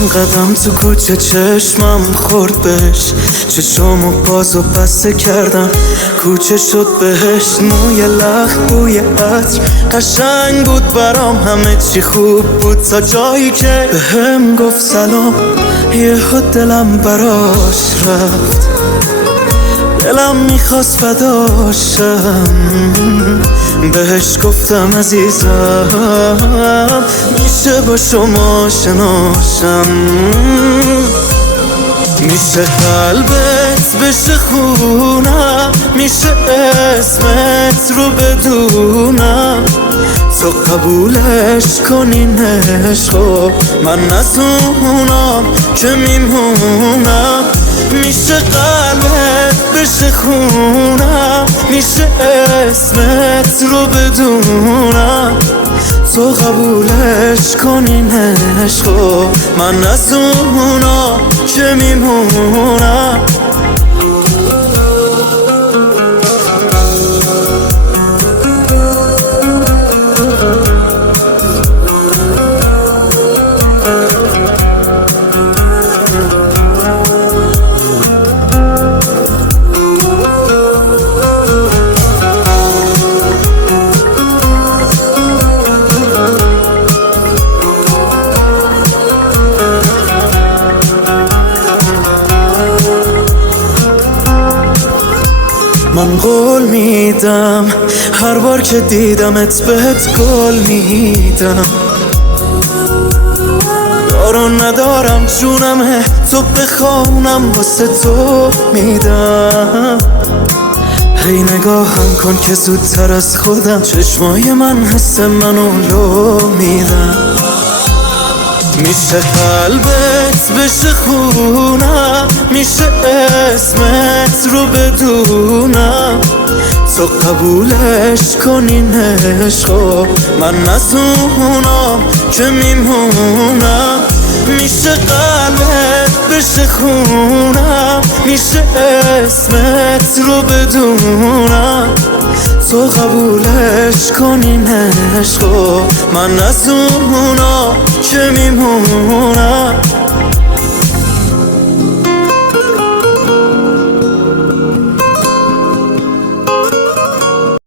چند قدم تو کوچه چشمم خورد بهش، چشامو باز و بسته کردم کوچه شد بهش. موی لخ بوی عطر قشنگ بود برام، همه چی خوب بود تا جایی که بهم گفت سلام. یهو دلم براش رفت، دلم میخواست فداشم. بهش گفتم عزیزم میشه با شما شناشم، میشه قلبت بشه خونم، میشه اسمت رو بدونم. تو قبولش کنین عشقو من نسونم که میمونم. میشه قلبت بشه خونم، میشه اسمت رو بدونم. تو قبولش کنین عشقو من نسونم که میمونم. من قول میدم هر بار که دیدمت بهت گل میدم. دارو ندارم جونمه تو بخوانم واسه تو میدم. هی نگاهم کن که زودتر از خودم چشمای من حس منو لو میدم. میشه قلبت بشه خونم، میشه اسمت رو بدونم. تو قبولش کنین عشقو من نسونم که میمونم. میشه قلبت بشه خونم، میشه اسمت رو بدونم. تو قبولش کنین عشقو من نسونم که میمونم.